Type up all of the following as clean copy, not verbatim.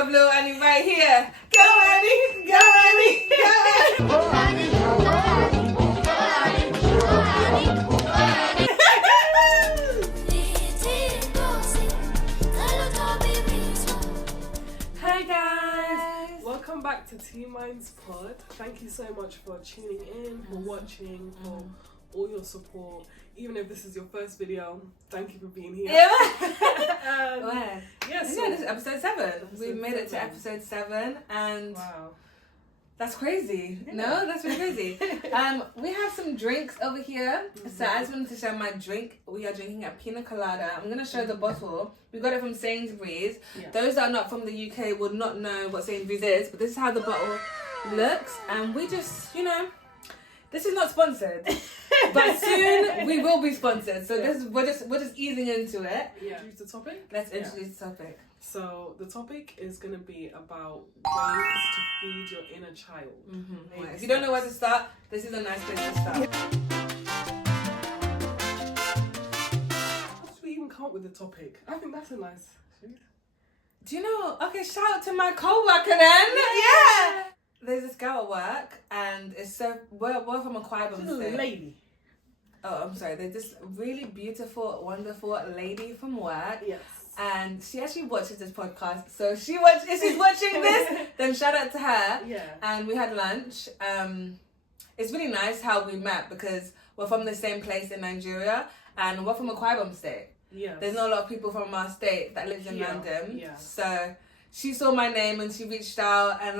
clip of Lil Annie right here. Go Annie, go Annie, go Annie. Hi guys, welcome back to T Minds Pod. Thank you so much for tuning in, for watching, for all your support. Even if this is your first video, thank you for being here. Where? Yes, Yeah, this is episode 7. We've made it to episode 7 and wow. that's crazy. Yeah. No, that's really crazy. We have some drinks over here. So I just wanted to show my drink. We are drinking a pina colada. I'm going to show the bottle. We got it from Sainsbury's. Yeah. Those that are not from the UK would not know what Sainsbury's is, but this is how the bottle looks. And we just, this is not sponsored, but soon we will be sponsored. So we're just easing into it. Yeah. Introduce the topic? Let's introduce the topic. So the topic is going to be about ways to feed your inner child. Right. If you don't know where to start, this is a nice place to start. How did we even come up with the topic? I think that's a nice... Do you know? Okay, shout out to my co-worker then. Yeah. There's this girl at work, and we're from a Quibum state. Lady. Oh, I'm sorry. There's this really beautiful, wonderful lady from work. Yes. And she actually watches this podcast. So if she's watching this, then shout out to her. Yeah. And we had lunch. It's really nice how we met because we're from the same place in Nigeria and we're from a Quibum state. Yes. There's not a lot of people from our state that lives in London. Yeah. So she saw my name and she reached out and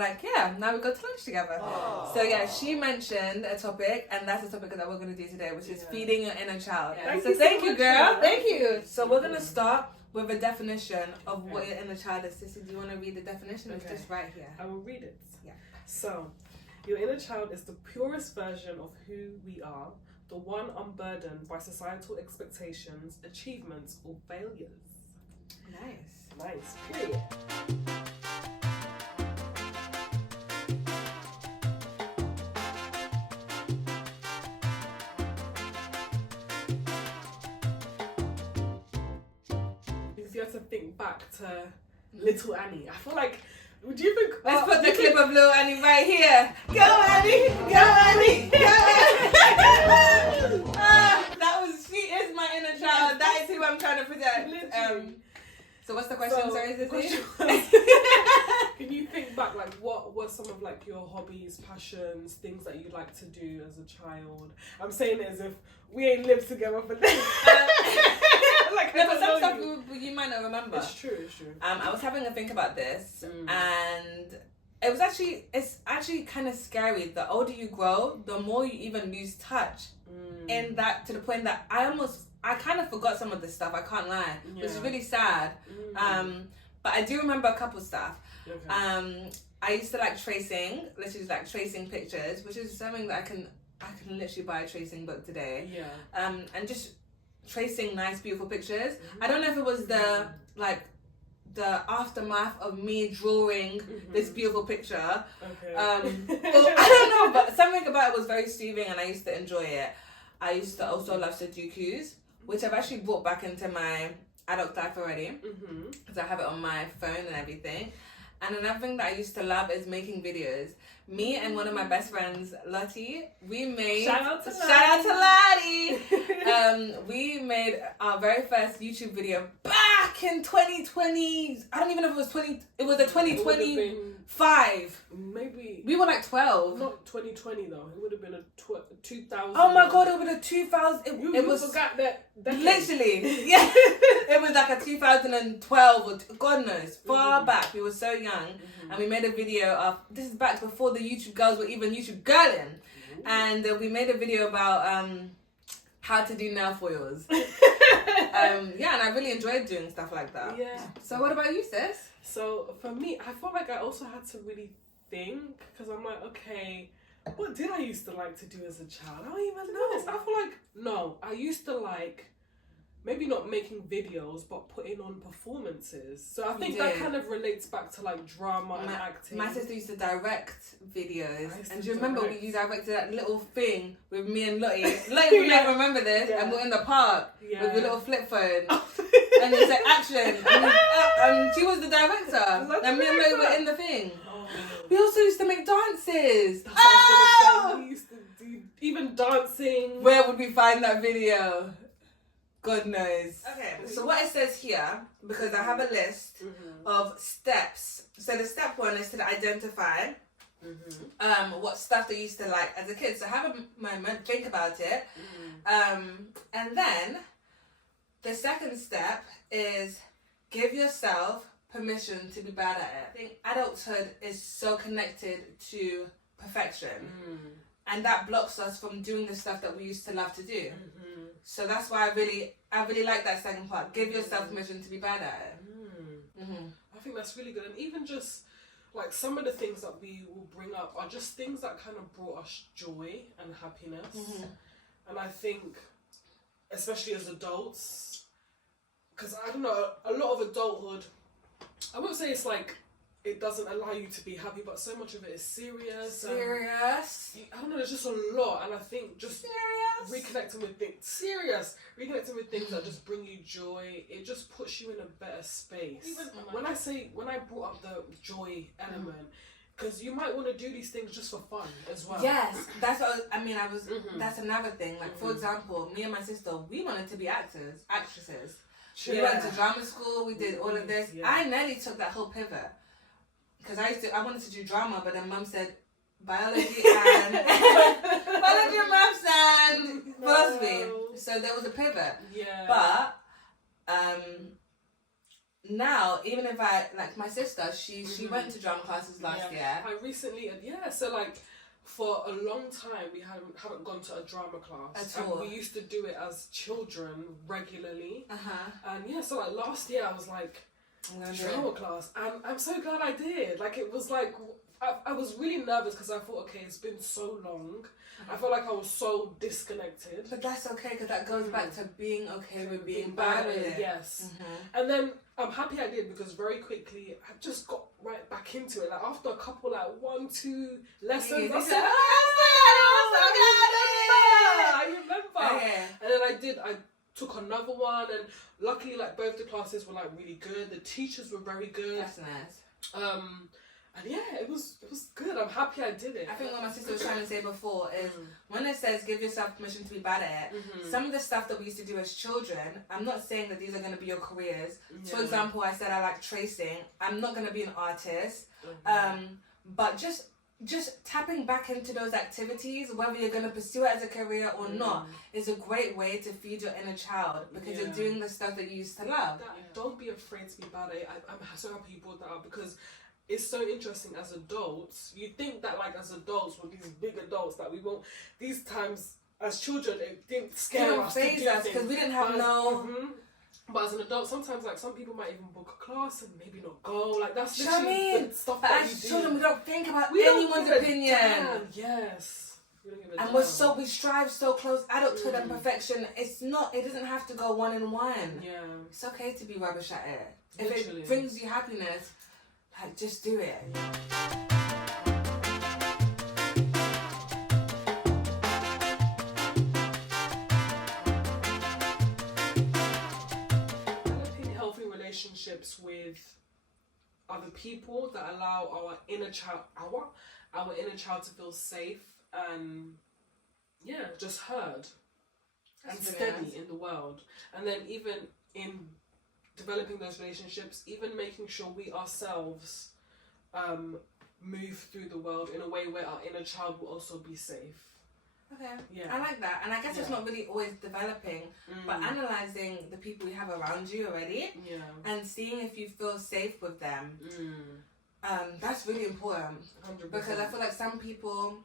now we go to lunch together. Aww. So yeah, she mentioned a topic and that's the topic that we're going to do today, which is feeding your inner child. Yeah. Thank you, girl. Thank you. So we're going to Mm-hmm. start with a definition of what your inner child is. Sissy, do you want to read the definition? It's just right here. I will read it. Yeah. So, your inner child is the purest version of who we are, the one unburdened by societal expectations, achievements, or failures. Nice. Period. If you have to think back to Little Annie, I feel like, would you think... Let's put the clip of Lil Annie right here. Go Annie! Go Annie! Go Annie! She is my inner child. That is who I'm trying to protect. So what's the question? Sorry, Sissy? Can you think back, like, what were some of, like, your hobbies, passions, things that you like to do as a child? I'm saying it as if we ain't lived together for like, no, but some stuff you might not remember. It's true. I was having a think about this, and it's actually kind of scary. The older you grow, the more you even lose touch. In that, to the point that I kind of forgot some of this stuff. I can't lie, which is really sad. But I do remember a couple stuff. Okay. I used to like tracing, literally like tracing pictures, which is something that I can literally buy a tracing book today. Yeah. And just tracing nice, beautiful pictures. I don't know if it was the aftermath of me drawing this beautiful picture. Okay. Well, I don't know, but something about it was very soothing and I used to enjoy it. I used to also love Sudokus, which I've actually brought back into my adult life already, because I have it on my phone and everything. And another thing that I used to love is making videos. Me and one of my best friends, Lottie, we made... Shout out to Lottie! We made our very first YouTube video back in 2020. I don't even know if it was 20... It was a 2025. Maybe... We were like 12. Not 2020 though. It would have been a 2000... Oh my god, it would have been a 2000... It was... forgot that... Literally. Yeah. It was like a 2012 or... God knows. Far back. We were so young. And we made a video of... This is back before the YouTube girls were even YouTube girling. And we made a video about how to do nail foils. And I really enjoyed doing stuff like that. Yeah. So what about you, sis? So for me, I felt like I also had to really think, because I'm like, okay, what did I used to like to do as a child? I don't even know. I feel like, I used to like, maybe not making videos, but putting on performances. So I think that kind of relates back to like drama and acting. My sister used to direct videos. And do you remember you directed that little thing with me and Lottie? Lottie will never remember this. And we're in the park with the little flip phone. And it's like action. And she was the director. And me and Mo were in the thing. Oh. We also used to make dances. That's what I was gonna say. We used to do even dancing. Where would we find that video? God knows. Okay, so what it says here, because I have a list of steps. So the step one is to identify what stuff they used to like as a kid. So have a moment, think about it. And then the second step is give yourself permission to be bad at it. I think adulthood is so connected to perfection. And that blocks us from doing the stuff that we used to love to do. So that's why I really like that second part. Give yourself permission to be bad at it. I think that's really good. And even just like some of the things that we will bring up are just things that kind of brought us joy and happiness. And I think, especially as adults, because I don't know, a lot of adulthood, I won't say it's like it doesn't allow you to be happy, but so much of it is serious. I don't know, there's just a lot, and I think just reconnecting with things that just bring you joy, it just puts you in a better space. Even when I brought up the joy element, because you might want to do these things just for fun as well. Yes, that's what that's another thing. Like for example, me and my sister, we wanted to be actresses. We went to drama school, we did all of this. I nearly took that whole pivot. Because I wanted to do drama, but then Mum said biology and maths and philosophy. So there was a pivot. Yeah. But now, even if like my sister, she went to drama classes last year. I recently, so like for a long time we haven't gone to a drama class at all. We used to do it as children regularly. And so like last year I was like, drama class, and I'm so glad I did. Like it was like I was really nervous because I thought, okay, it's been so long. I felt like I was so disconnected. But that's okay, because that goes back to being okay with being bad with it. Yes. And then I'm happy I did, because very quickly I just got right back into it. Like after a couple, like 1-2 lessons, I said, I remember. Okay. And then I took another one, and luckily like both the classes were like really good. The teachers were very good. That's nice. And it was good. I'm happy I did it. I think what my sister was trying to say before is when it says give yourself permission to be bad at it, some of the stuff that we used to do as children, I'm not saying that these are going to be your careers. For example, I said I like tracing. I'm not going to be an artist. But just tapping back into those activities, whether you're going to pursue it as a career or not, is a great way to feed your inner child, because you're doing the stuff that you used to love. Don't be afraid to be bad at it. I'm so happy you brought that up, because it's so interesting. As adults, you think that like as adults, with these big adults, that we won't, these times as children it didn't scare us because we didn't have But as an adult, sometimes like some people might even book a class and maybe not go. Like that's literally the stuff that we do. Children, we don't think about anyone's opinion. Yes. And we strive so close. Adulthood and perfection. It doesn't have to go 1-on-1. Yeah. It's okay to be rubbish at it. If it brings you happiness, like just do it. Relationships with other people that allow our inner child to feel safe and just heard and steady in the world. And then even in developing those relationships, even making sure we ourselves move through the world in a way where our inner child will also be safe. Okay. Yeah. I like that. And I guess it's not really always developing, but analysing the people you have around you already and seeing if you feel safe with them. That's really important. 100%. Because I feel like some people,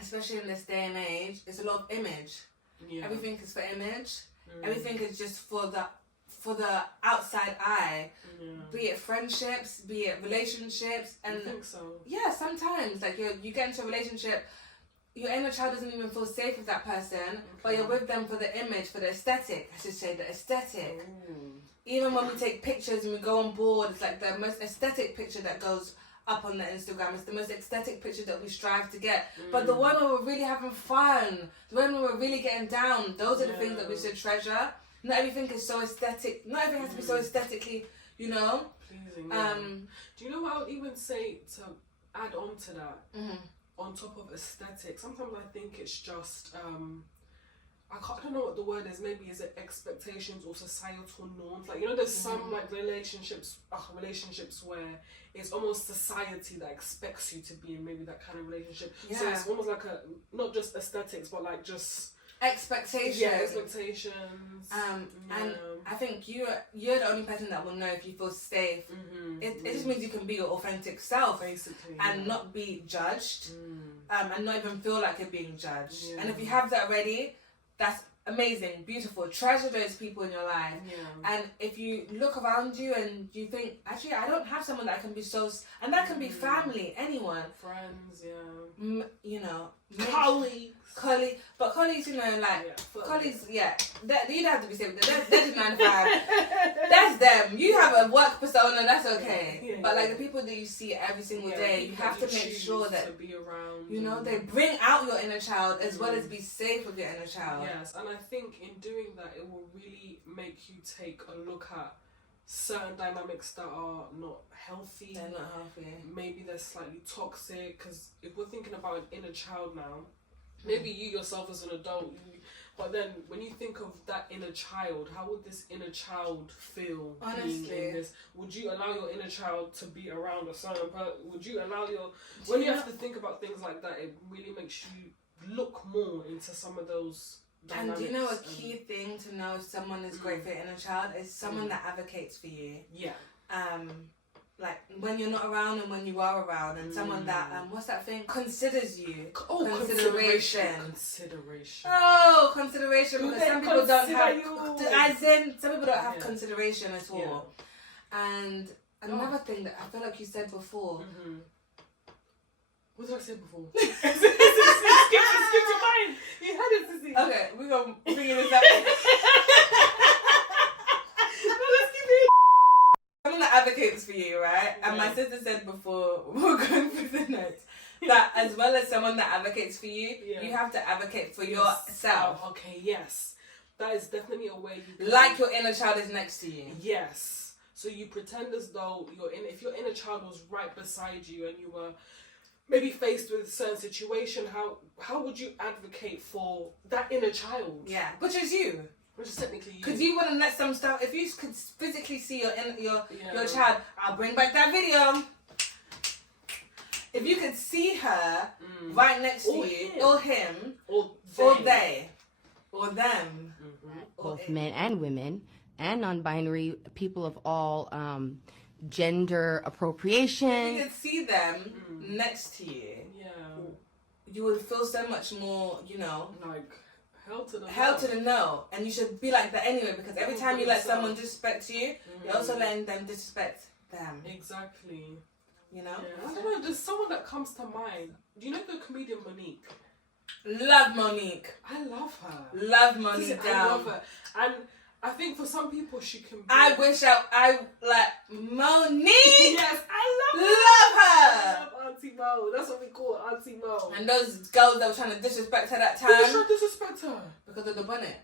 especially in this day and age, it's a lot of image. Yeah. Everything is for image. Everything is just for the outside eye. Be it friendships, be it relationships. And I think so. Yeah, sometimes. Like you get into a relationship, your inner child doesn't even feel safe with that person, but you're with them for the image, for the aesthetic. I should say the aesthetic. Even when we take pictures and we go on board, it's like the most aesthetic picture that goes up on the Instagram. It's the most aesthetic picture that we strive to get. But the one where we're really having fun, the one where we're really getting down, those are the things that we should treasure. not everything is so aesthetic. Not everything has to be so aesthetically, you know. Pleasing. Yeah. Do you know what I would even say to add on to that? On top of aesthetic, sometimes I think it's just I don't know what the word is. Maybe is it expectations or societal norms? Like, you know, there's some like relationships where it's almost society that expects you to be in maybe that kind of relationship. Yeah. So it's almost like a not just aesthetics, but like just expectations. Yeah, expectations. And I think you're the only person that will know if you feel safe. It just means you can be your authentic self, basically, and not be judged, and not even feel like you're being judged. Yeah. And if you have that already, that's amazing, beautiful. Treasure those people in your life. Yeah. And if you look around you and you think, actually, I don't have someone that can be so, and that can be family, anyone, friends, yeah, you know, colleagues, but colleagues, you know, like colleagues, yeah, you don't have to be safe. They're just 9 to 5. That's them. You have a work persona, that's okay. Yeah, but like the people that you see every single day, you have to make sure that to be around, you know, they bring out your inner child as well as be safe with your inner child. Yes, and I think in doing that, it will really make you take a look at certain dynamics that are not healthy. They're not healthy. Maybe they're slightly toxic. Because if we're thinking about an inner child now, maybe you yourself as an adult, but then when you think of that inner child, how would this inner child feel? Honestly, being in this? Would you allow your inner child to be around a certain person? Would you allow your... When you have to think about things like that, it really makes you look more into some of those dynamics. And do you know a key thing to know if someone is great for your inner child is someone that advocates for you. Yeah. Like when you're not around and when you are around, and someone that what's that thing? Considers you. Consideration. Oh, consideration. Because some people don't have, some people don't have consideration at all. Yeah. And another thing that I feel like you said before. What did I say before? Skip your mind. You had it, Sissy. Okay, we're gonna bring this up. Someone that advocates for you, right? And my sister said before we were going through the notes that as well as someone that advocates for you, you have to advocate for yourself. Okay, yes. That is definitely a way you can... Like your inner child is next to you. Yes. So you pretend as though if your inner child was right beside you and you were maybe faced with a certain situation, how would you advocate for that inner child? Yeah, which is you. Which is technically you. Because you wouldn't let some stuff... If you could physically see your child... I'll bring back that video. If you could see her right next to you, or him, or they, or them. Both men and women, and non-binary people of all gender appropriation. If you could see them next to you, you would feel so much more, you know... Like... Held to the no, and you should be like that anyway, because every time you let someone disrespect you, you're also letting them disrespect them. Exactly. You know? Yeah. I don't know, there's someone that comes to mind. Do you know the comedian Monique? Love Monique. I love her. Love Monique down. I love her. And I think for some people she can be... I wish I like Monique! Yes, I love her! I love Auntie Mo. That's what we call her, Auntie Mo. And those girls that were trying to disrespect her that time. Who was trying to disrespect her? Because of the bonnet.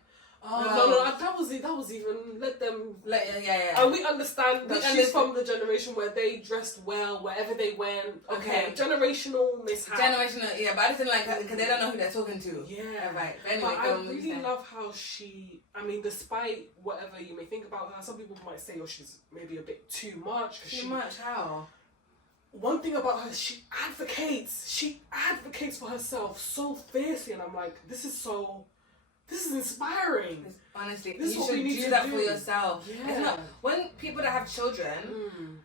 Oh, no, that was even, let them... Yeah. And we understand that she's from the generation where they dressed well, wherever they went. Okay. Generational mishap. Yeah, but I just didn't like her because they don't know who they're talking to. Yeah. Right. But anyway, but I really love how she, I mean, despite whatever you may think about her, some people might say, oh, she's maybe a bit too much. Too much? How? One thing about her, she advocates for herself so fiercely, and I'm like, this is inspiring. Honestly, you should do that for yourself. Yeah. It's not, when people that have children,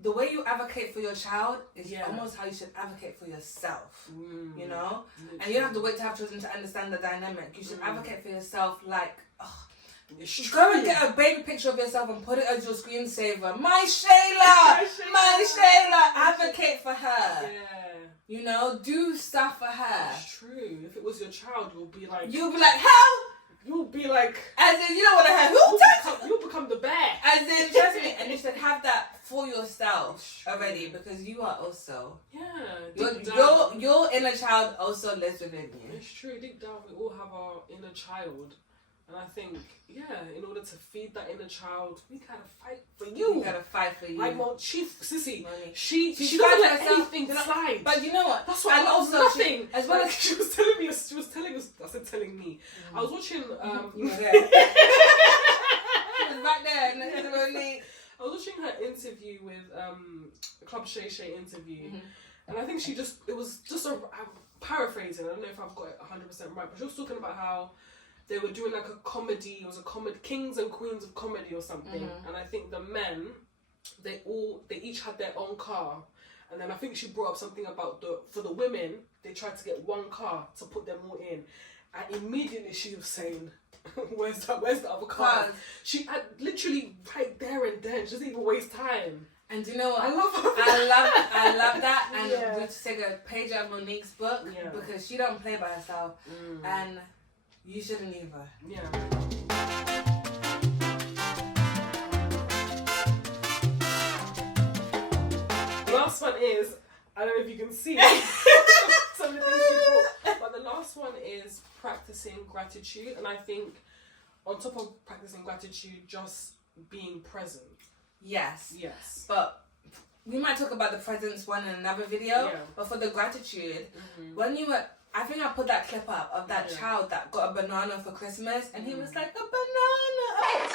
the way you advocate for your child is almost how you should advocate for yourself. You know? Literally. And you don't have to wait to have children to understand the dynamic. You should advocate for yourself like, go and get a baby picture of yourself and put it as your screensaver. My Shayla! My Shayla! Advocate for her. Yeah. You know, do stuff for her. It's true. If it was your child, you'll be like, how? You'll be like, as in, you don't want to have, you'll become the bear. As in, trust me, and you should have that for yourself already, because you are also. Yeah. Your inner child also lives within you. It's true. Deep down, we all have our inner child. And I think, in order to feed that inner child, we gotta fight for you. You gotta fight for you. Like, well, Sissy, Money. she She's doesn't let fighting herself. anything slide. But you know what? That's why And I also also nothing. as well Like, as she was telling us. I said telling me. I was watching. you were there. She was back there in the lonely. I was watching her interview with Club Shay Shay interview, and I think it was just I'm paraphrasing. I don't know if I've got it 100% right, but she was talking about how they were doing like a comedy. It was a comedy, Kings and Queens of Comedy or something. And I think the men, they each had their own car. And then I think she brought up something about for the women, they tried to get one car to put them all in. And immediately she was saying, where's the other car? She had literally right there and then, she doesn't even waste time. And do you know what? I love her. I love that. And Yeah. we just take a page out of Monique's book because she don't play by herself. And you shouldn't either. Yeah. Last one is, I don't know if you can see some of the things she brought, but the last one is practicing gratitude. And I think on top of practicing gratitude, just being present. Yes. Yes. But we might talk about the presence one in another video. Yeah. But for the gratitude, when you were, I think I put that clip up of that child that got a banana for Christmas, and he was like, a banana.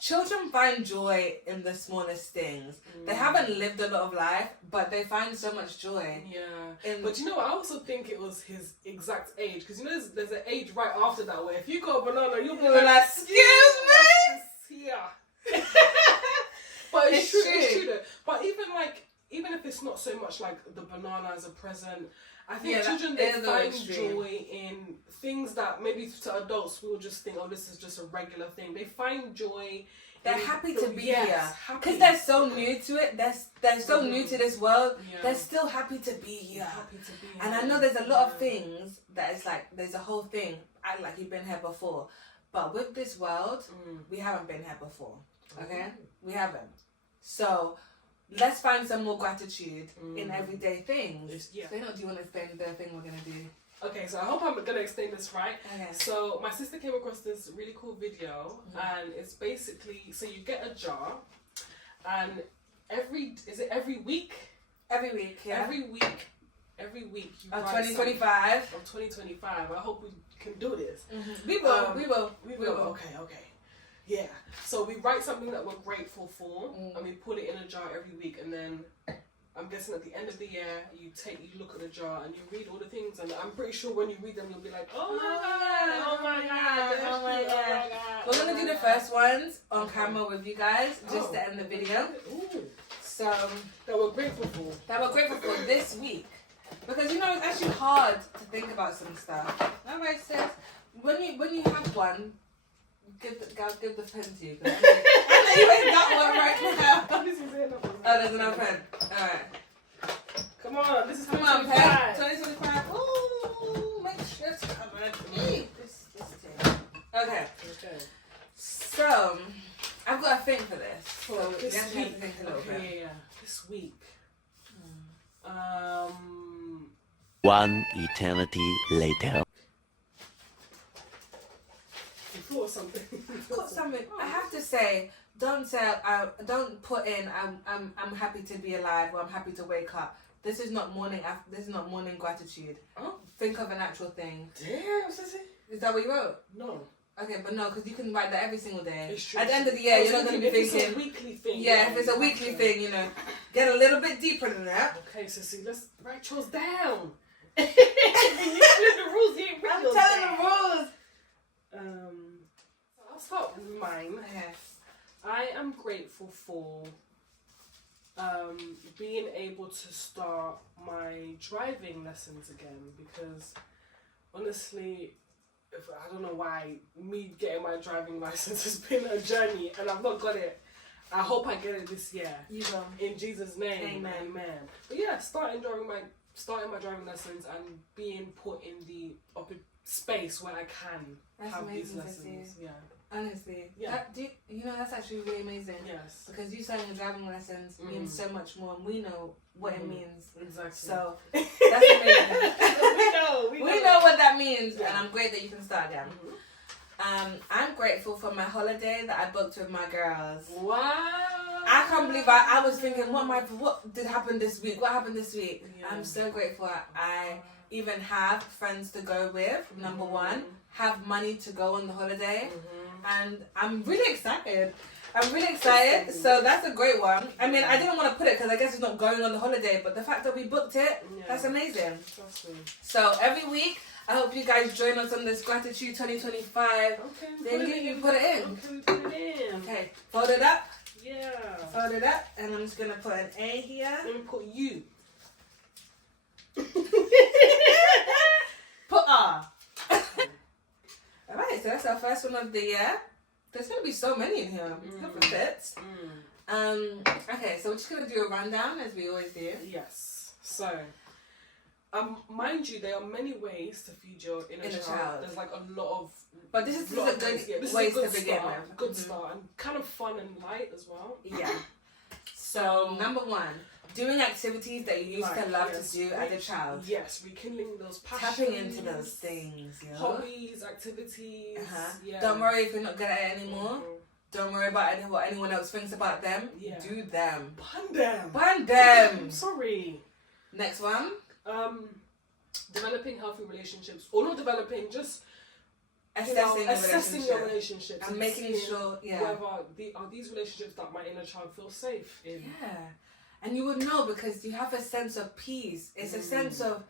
Children find joy in the smallest things. They haven't lived a lot of life, but they find so much joy. Yeah. But you know what? I also think it was his exact age. Because you know there's an age right after that where if you got a banana, you'll be like, excuse me? Yeah. But it's true. It's true though. But even if it's not so much like the banana as a present, I think children, they find joy in things that maybe to adults we'll just think, oh, this is just a regular thing. They find joy. They're happy to be here. Happy. Because they're so new to it. They're so new to this world. Yeah. They're still happy to be here. Happy to be here. And I know there's a lot of things that it's like, there's a whole thing. I like you've been here before. But with this world, we haven't been here before. Okay? We haven't. So let's find some more gratitude in everyday things. Yeah. So, do you want to explain the thing we're going to do? Okay, so I hope I'm going to explain this right. Okay. So my sister came across this really cool video, and it's basically, so you get a jar, and every week? Every week, yeah. Every week you Of write 2025. Of 2025. I hope we can do this. We will. We will. Okay. Yeah. So we write something that we're grateful for, and we put it in a jar every week, and then I'm guessing at the end of the year, you look at the jar and you read all the things, and I'm pretty sure when you read them, you'll be like, oh my god. We're gonna do the first ones on camera with you guys, just to end the video. Ooh. So That we're grateful for. that we're grateful for this week, because it's actually hard to think about some stuff. Nobody says when you have one. Give the pen to you. I know you ain't got one right now. This is it. Oh, there's another pen. Alright. Come on, this is Come on, pen. 2025. Ooh, make sure it's covered. This thing. Okay. So, I've got a thing for this. So, this you have to week. think a little bit. Yeah. This week. One eternity later. Or something. Got something. I have to say, don't put in. I'm happy to be alive, or I'm happy to wake up. This is not morning. This is not morning gratitude. Oh, Think of an actual thing. damn, Sissy. Is that what you wrote? No. Okay, but no, because you can write that every single day. It's true. At the end of the year, you're not going to be If thinking. it's a weekly thing. Yeah, if it's a weekly thing, get a little bit deeper than that. Okay, Sissy, let's write yours down. You said the rules. You ain't written I'm yours telling down. the rules. I'll start with mine. Okay. I am grateful for being able to start my driving lessons again, because honestly, I don't know why me getting my driving license has been a journey and I've not got it. I hope I get it this year. You will. In Jesus' name. Amen. But yeah, starting my driving lessons and being put in the space where I can That's have these amazing to lessons. see. Yeah. Honestly, Yeah. That's actually really amazing. Yes. Because you saying driving lessons means so much more, and we know what it means. Exactly. So that's amazing. we know what that means, Yeah. and I'm great that you can start again. I'm grateful for my holiday that I booked with my girls. Wow. I can't believe I was thinking, what did happen this week? What happened this week? Yeah. I'm so grateful. I even have friends to go with. Number one, have money to go on the holiday, and I'm really excited. So that's a great one. I mean, I didn't want to put it because I guess it's not going on the holiday, but the fact that we booked it, that's amazing. Trust me. So every week, I hope you guys join us on this Gratitude 2025. Okay, Then you put it in. Okay, we put it in. Okay, fold it up. Yeah. Fold it up, and I'm just gonna put an A here. Let me put you. Put R. Alright, so that's our first one of the year. There's gonna be so many in here. Hope it fits. Okay, so we're just gonna do a rundown as we always do. Yes. So, mind you, there are many ways to feed your inner child. There's like a lot of. But this is a good this way is a good to begin start, with. Good start, and kind of fun and light as well. Yeah. So number one, doing activities that you used to love to do as a child. Yes, rekindling those passions. Tapping into those things, you know? Hobbies, activities. Yeah. Don't worry if you're not good at it anymore. Don't worry about what anyone else thinks about them. Yeah. Do them. Bun them. I'm sorry. Next one. Developing healthy relationships, or not developing, just assessing your relationships and making sure, whether are these relationships that my inner child feels safe in. Yeah, and you would know because you have a sense of peace. It's a sense of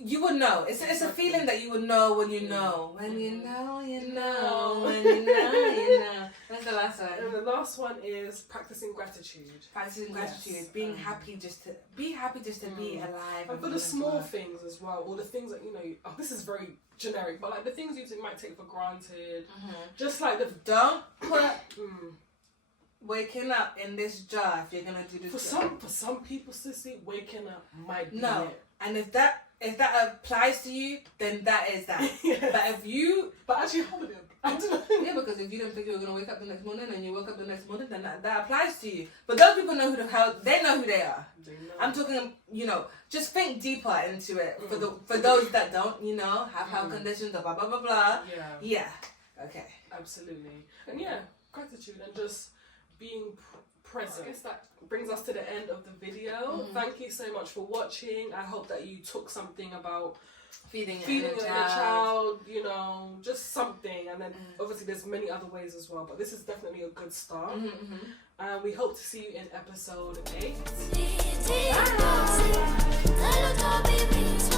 you would know. It's a feeling that you would know when you know. When you know, you know. When you know, you know. What's the last one? And the last one is practicing gratitude. Practicing gratitude, being happy just to be alive. And for the small things as well, or the things that this is very generic, but like the things you might take for granted, just like don't put waking up in this jar if you're gonna do this. For some people, sissy, waking up might be it. And if that applies to you, then that is that. But actually, hold it. I don't know. Yeah, because if you don't think you were gonna wake up the next morning and you woke up the next morning, then that applies to you. But those people know who the hell they know who they are. I'm talking, just think deeper into it. For those that don't, have health conditions or blah blah blah blah. Yeah. Okay. Absolutely. And gratitude and just being present. I guess that brings us to the end of the video. Thank you so much for watching. I hope that you took something about feeding your inner child, just something. And then obviously there's many other ways as well, but this is definitely a good start. And we hope to see you in episode 8. Bye.